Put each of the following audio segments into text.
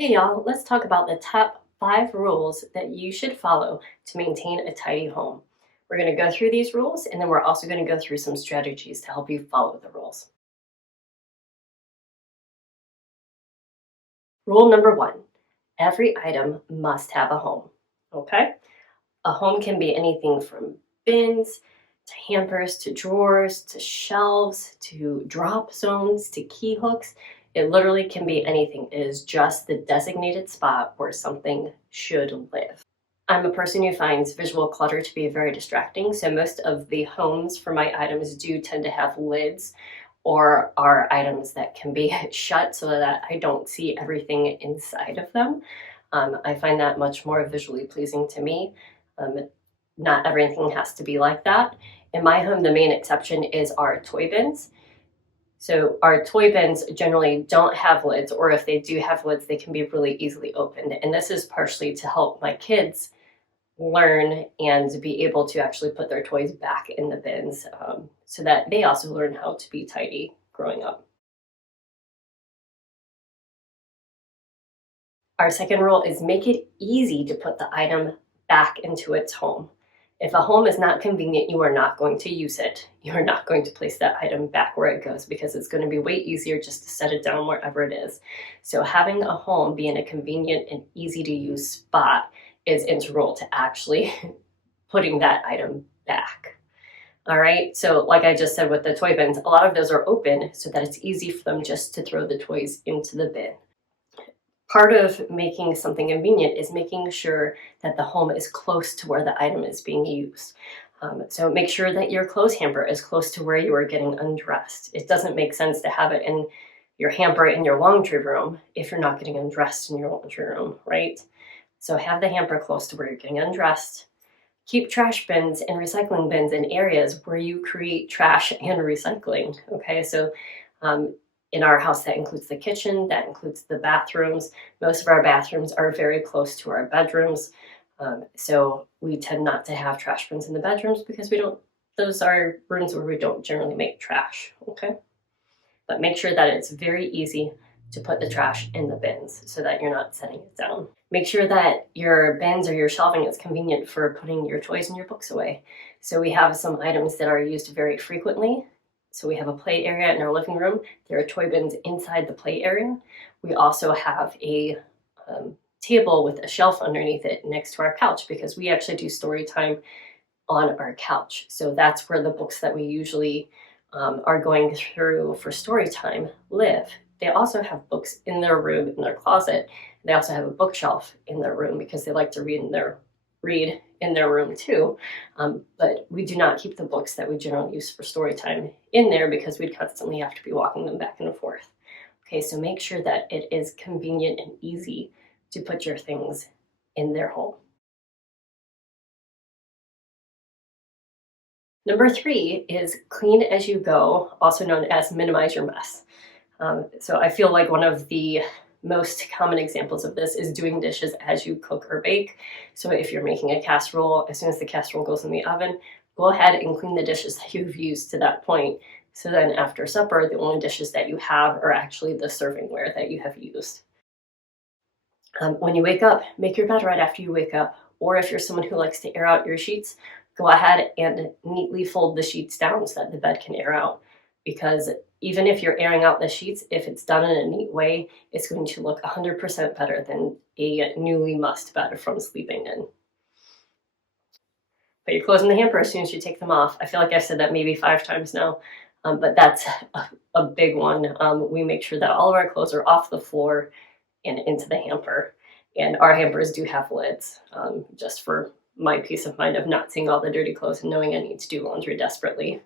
Hey y'all, let's talk about the top 5 rules that you should follow to maintain a tidy home. We're going to go through these rules and then we're also going to go through some strategies to help you follow the rules. Rule number 1, every item must have a home. Okay? A home can be anything from bins to hampers to drawers to shelves to drop zones to key hooks. It literally can be anything. It is just the designated spot where something should live. I'm a person who finds visual clutter to be very distracting, so most of the homes for my items do tend to have lids or are items that can be shut so that I don't see everything inside of them. I find that much more visually pleasing to me. Not everything has to be like that. In my home, the main exception is our toy bins. So our toy bins generally don't have lids, or if they do have lids, they can be really easily opened. And this is partially to help my kids learn and be able to actually put their toys back in the bins, so that they also learn how to be tidy growing up. Our second rule is make it easy to put the item back into its home. If a home is not convenient, you are not going to use it. You are not going to place that item back where it goes because it's going to be way easier just to set it down wherever it is. So having a home be in a convenient and easy to use spot is integral to actually putting that item back. All right, so like I just said with the toy bins, a lot of those are open so that it's easy for them just to throw the toys into the bin. Part of making something convenient is making sure that the home is close to where the item is being used. So make sure that your clothes hamper is close to where you are getting undressed. It doesn't make sense to have it in your hamper in your laundry room if you're not getting undressed in your laundry room, right? So have the hamper close to where you're getting undressed. Keep trash bins and recycling bins in areas where you create trash and recycling. Okay, so in our house, that includes the kitchen, that includes the bathrooms. Most of our bathrooms are very close to our bedrooms. So we tend not to have trash bins in the bedrooms because those are rooms where we don't generally make trash. Okay, but make sure that it's very easy to put the trash in the bins so that you're not setting it down. Make sure that your bins or your shelving is convenient for putting your toys and your books away. So we have some items that are used very frequently. So we have a play area in our living room. There are toy bins inside the play area. We also have a table with a shelf underneath it next to our couch because we actually do story time on our couch. So that's where the books that we usually are going through for story time live. They also have books in their room, in their closet. They also have a bookshelf in their room because they like to read in their room too. But we do not keep the books that we generally use for story time in there because we'd constantly have to be walking them back and forth. Okay, so make sure that it is convenient and easy to put your things in their home. Number 3 is clean as you go, also known as minimize your mess. So I feel like one of the most common examples of this is doing dishes as you cook or bake. So if you're making a casserole, as soon as the casserole goes in the oven, go ahead and clean the dishes that you've used to that point. So then after supper, the only dishes that you have are actually the servingware that you have used. When you wake up, make your bed right after you wake up. Or if you're someone who likes to air out your sheets, go ahead and neatly fold the sheets down so that the bed can air out. Because even if you're airing out the sheets, if it's done in a neat way, it's going to look 100% better than a newly mussed bed from sleeping in. Put your clothes in the hamper as soon as you take them off. I feel like I've said that maybe 5 times now, but that's a big one. We make sure that all of our clothes are off the floor and into the hamper. And our hampers do have lids, just for my peace of mind of not seeing all the dirty clothes and knowing I need to do laundry desperately.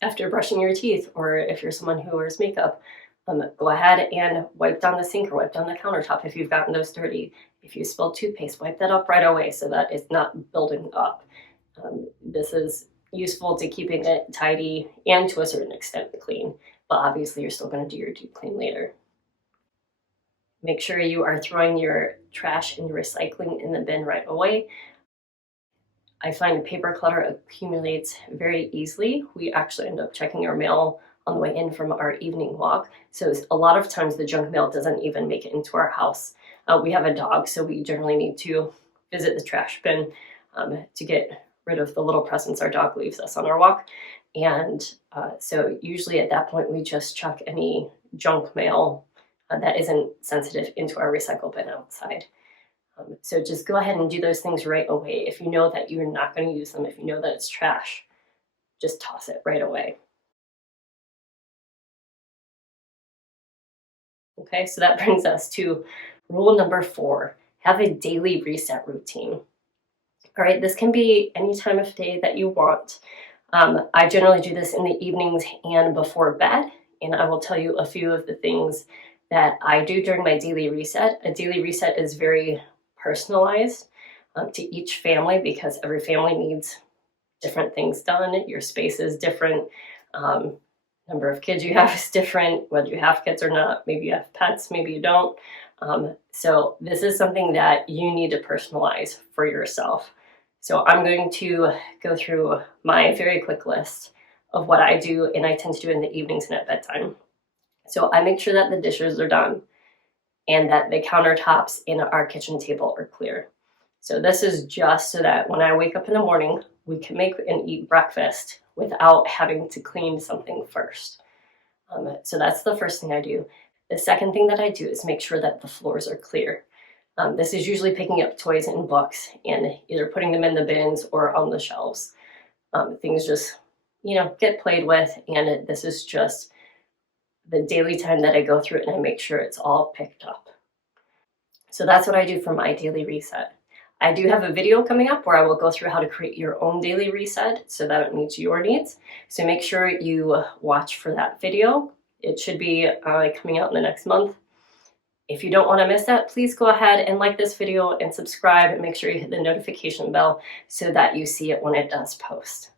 After brushing your teeth, or if you're someone who wears makeup, go ahead and wipe down the sink or wipe down the countertop if you've gotten those dirty. If you spilled toothpaste, wipe that up right away so that it's not building up. This is useful to keeping it tidy and to a certain extent clean, but obviously you're still going to do your deep clean later. Make sure you are throwing your trash and your recycling in the bin right away. I find paper clutter accumulates very easily. We actually end up checking our mail on the way in from our evening walk. So a lot of times the junk mail doesn't even make it into our house. We have a dog, so we generally need to visit the trash bin to get rid of the little presents our dog leaves us on our walk. And so usually at that point, we just chuck any junk mail that isn't sensitive into our recycle bin outside. So just go ahead and do those things right away. If you know that you're not going to use them, if you know that it's trash, just toss it right away. Okay, so that brings us to rule number 4, have a daily reset routine. All right, this can be any time of day that you want. I generally do this in the evenings and before bed, and I will tell you a few of the things that I do during my daily reset. A daily reset is very personalized to each family because every family needs different things done. Your space is different. Number of kids you have is different, whether you have kids or not. Maybe you have pets, maybe you don't. So this is something that you need to personalize for yourself. So I'm going to go through my very quick list of what I do, and I tend to do in the evenings and at bedtime. So I make sure that the dishes are done and that the countertops in our kitchen table are clear. So this is just so that when I wake up in the morning, we can make and eat breakfast without having to clean something first. So that's the first thing I do. The second thing that I do is make sure that the floors are clear. This is usually picking up toys and books and either putting them in the bins or on the shelves. Things just, get played with, and this is just the daily time that I go through it and I make sure it's all picked up. So that's what I do for my daily reset. I do have a video coming up where I will go through how to create your own daily reset so that it meets your needs. So make sure you watch for that video. It should be coming out in the next month. If you don't want to miss that, please go ahead and like this video and subscribe and make sure you hit the notification bell so that you see it when it does post.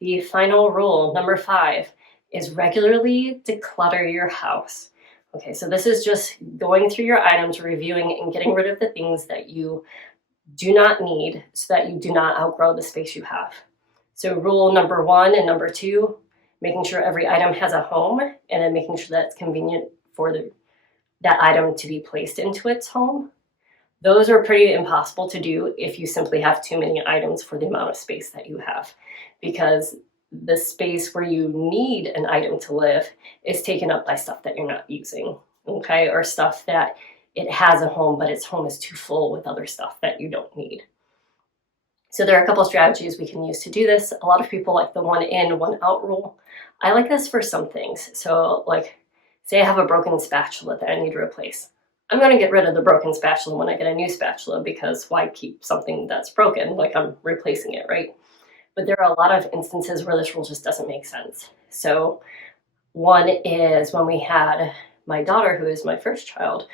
The final rule, number 5, is regularly declutter your house. Okay, so this is just going through your items, reviewing and getting rid of the things that you do not need so that you do not outgrow the space you have. So rule number 1 and number 2, making sure every item has a home and then making sure that it's convenient for that item to be placed into its home. Those are pretty impossible to do if you simply have too many items for the amount of space that you have, because the space where you need an item to live is taken up by stuff that you're not using, okay? Or stuff that it has a home, but its home is too full with other stuff that you don't need. So there are a couple strategies we can use to do this. A lot of people like the 1 in, 1 out rule. I like this for some things. So like, say I have a broken spatula that I need to replace. I'm going to get rid of the broken spatula when I get a new spatula, because why keep something that's broken? Like, I'm replacing it, right? But there are a lot of instances where this rule just doesn't make sense. So one is when we had my daughter, who is my first child,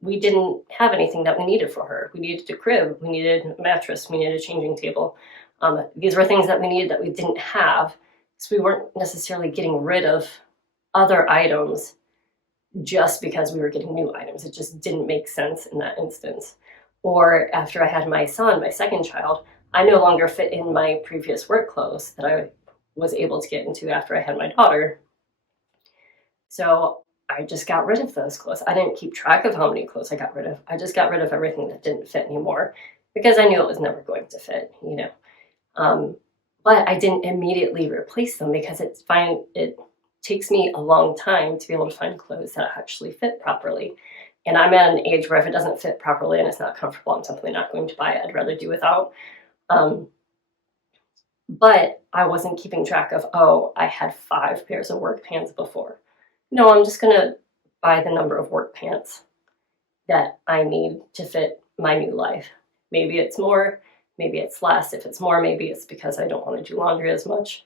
we didn't have anything that we needed for her. We needed a crib, we needed a mattress, we needed a changing table. These were things that we needed that we didn't have. So we weren't necessarily getting rid of other items just because we were getting new items. It just didn't make sense in that instance. Or after I had my son, my second child, I no longer fit in my previous work clothes that I was able to get into after I had my daughter. So I just got rid of those clothes. I didn't keep track of how many clothes I got rid of. I just got rid of everything that didn't fit anymore because I knew it was never going to fit, But I didn't immediately replace them because it takes me a long time to be able to find clothes that actually fit properly. And I'm at an age where if it doesn't fit properly and it's not comfortable, I'm simply not going to buy it. I'd rather do without. But I wasn't keeping track of, I had 5 pairs of work pants before. No, I'm just going to buy the number of work pants that I need to fit my new life. Maybe it's more, maybe it's less. If it's more, maybe it's because I don't want to do laundry as much.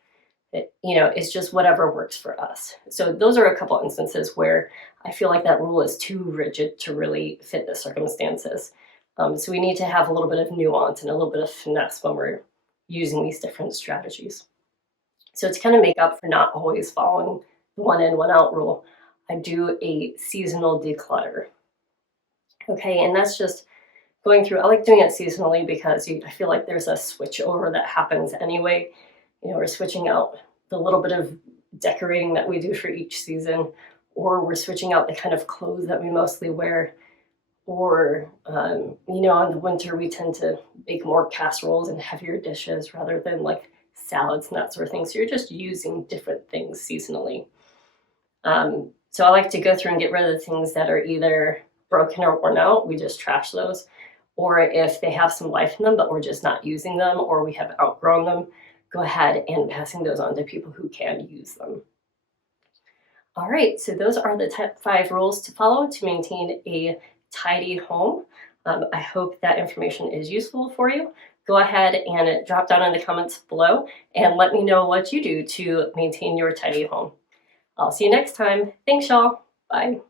It's just whatever works for us. So those are a couple instances where I feel like that rule is too rigid to really fit the circumstances. So we need to have a little bit of nuance and a little bit of finesse when we're using these different strategies. So to kind of make up for not always following the 1 in, 1 out rule, I do a seasonal declutter. Okay, and that's just going through, I like doing it seasonally because I feel like there's a switch over that happens anyway. You know, we're switching out the little bit of decorating that we do for each season, or we're switching out the kind of clothes that we mostly wear. Or, you know, in the winter, we tend to make more casseroles and heavier dishes rather than like salads and that sort of thing. So you're just using different things seasonally. So I like to go through and get rid of the things that are either broken or worn out. We just trash those. Or if they have some life in them, but we're just not using them or we have outgrown them, go ahead and passing those on to people who can use them. All right, so those are the top 5 rules to follow to maintain a tidy home. I hope that information is useful for you. Go ahead and drop down in the comments below and let me know what you do to maintain your tidy home. I'll see you next time. Thanks, y'all. Bye.